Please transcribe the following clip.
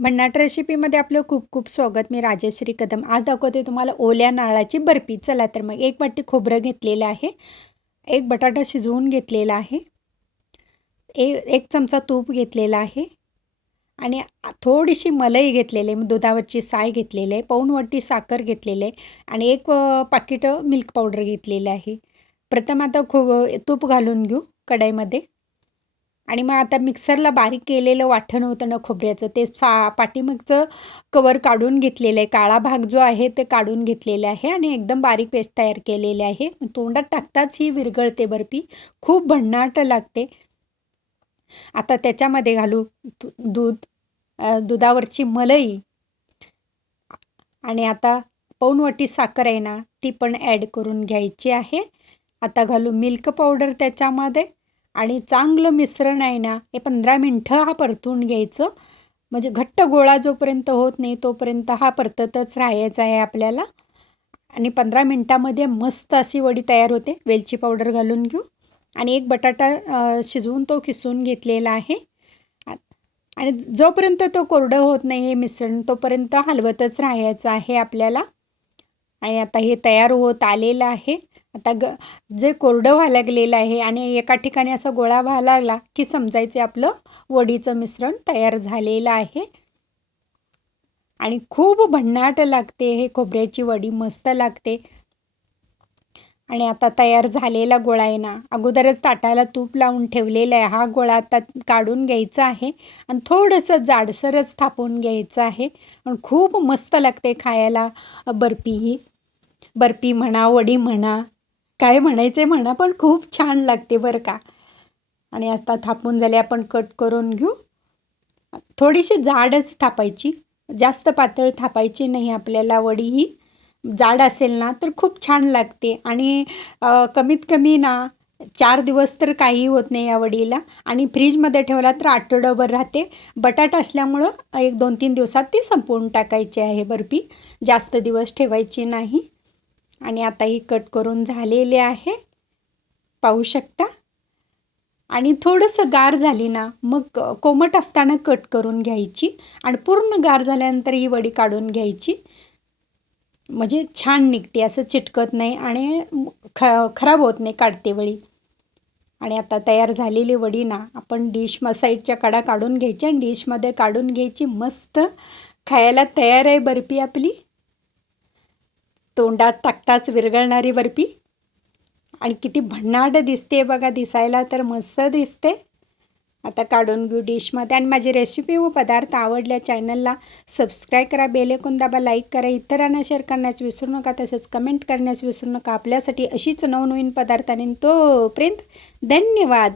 भन्नाट रेसिपीमध्ये आपलं खूप खूप स्वागत. मी राजश्री कदम आज दाखवते तुम्हाला ओल्या नाळाची बर्फी. चला तर मग एक वाटी खोबरं घेतलेलं आहे. एक बटाटा शिजवून घेतलेला आहे. ए एक चमचा तूप घेतलेला आहे. आणि थोडीशी मलई घेतलेली आहे. दुधावरची साय घेतलेली आहे. पाऊण वाटी साखर घेतलेली आहे. आणि एक पाकिट मिल्क पावडर घेतलेलं आहे. प्रथम आता खो तूप घालून घेऊ कढईमध्ये. आणि मग आता मिक्सरला बारीक केलेलं वाटण होतं ना खोबऱ्याचं ते सा पाठीमागचं कवर काढून घेतलेलं आहे. काळा भाग जो आहे ते काढून घेतलेले आहे आणि एकदम बारीक पेस्ट तयार केलेले आहे. तोंडात टाकताच ही विरघळते बर्फी. खूप भन्नाट लागते. आता त्याच्यामध्ये घालू दूध दुधावरची मलई. आणि आता वाटी साखर आहे ना ती पण ॲड करून घ्यायची आहे. आता घालू मिल्क पावडर त्याच्यामध्ये. आणि चांगलं मिश्रण आहे ना हे पंधरा मिनटं हा परतून घ्यायचं. म्हणजे घट्ट गोळा जोपर्यंत होत नाही तोपर्यंत हा परततच राहायचा आहे आपल्याला. आणि पंधरा मिनटामध्ये मस्त अशी वडी तयार होते. वेलची पावडर घालून घेऊ. आणि एक बटाटा शिजवून तो किसून घेतलेला आहे. आणि जोपर्यंत तो कोरडं होत नाही हे मिश्रण तोपर्यंत हलवतच राहायचं आहे आपल्याला. आणि आता हे तयार होत आलेलं आहे. आता ग जे कोरडं व्हायला लागलेलं आहे आणि एका ठिकाणी असा गोळा व्हायला लागला की समजायचे आपलं वडीचं मिश्रण तयार झालेलं आहे. आणि खूप भन्नाट लागते हे खोबऱ्याची वडी मस्त लागते. आणि आता तयार झालेला गोळा आहे ना अगोदरच ताटाला तूप लावून ठेवलेला आहे. हा गोळा आता काढून घ्यायचा आहे आणि थोडंसं जाडसरच थापून घ्यायचं आहे. आणि खूप मस्त लागते खायला. बर्फी ही बर्फी म्हणा वडी म्हणा काय म्हणायचे म्हणा पण खूप छान लागते बरं का. आणि आता थापून झाले आपण कट करून घेऊ. थोडीशी जाडच थापायची. जास्त पातळ थापायची नाही आपल्याला वडी ही. जाड असेल ना तर खूप छान लागते. आणि कमीत कमी ना चार दिवस तर काही होत नाही या वडीला. आणि फ्रीजमध्ये ठेवला तर आठवडाभर राहते. बटाटा असल्यामुळं एक दोन तीन दिवसात ती संपवून टाकायची आहे बर्फी. जास्त दिवस ठेवायची नाही. आणि आता ही कट करून झालेले आहे. पाहू शकता? आणि थोडंसं गार झाली ना मग कोमट असताना कट करून घ्यायची आणि पूर्ण गार झाल्यानंतर ही वडी काढून घ्यायची. म्हणजे छान निघते असं चिटकत नाही आणि ख खराब होत नाही काढते वडी. आणि आता तयार झालेली वडी ना आपण डिश म साईडच्या कडा काढून घ्यायची आणि डिशमध्ये काढून घ्यायची मस्त. खायला तयार आहे बर्फी आपली. तोंडात टाकताच विरघळणारी बर्फी. आणि किती भन्नाट दिसते बघा दिसायला तर मस्त दिसते. आता काढून घेऊ डिशमध्ये. आणि माझी रेसिपी व पदार्थ आवडल्या चॅनलला सबस्क्राईब करा बेलेकून दाबा लाईक करा. इतरांना शेअर करण्यास विसरू नका तसेच कमेंट करण्यास विसरू नका. आपल्यासाठी अशीच नवनवीन पदार्थ आणि तोपर्यंत धन्यवाद.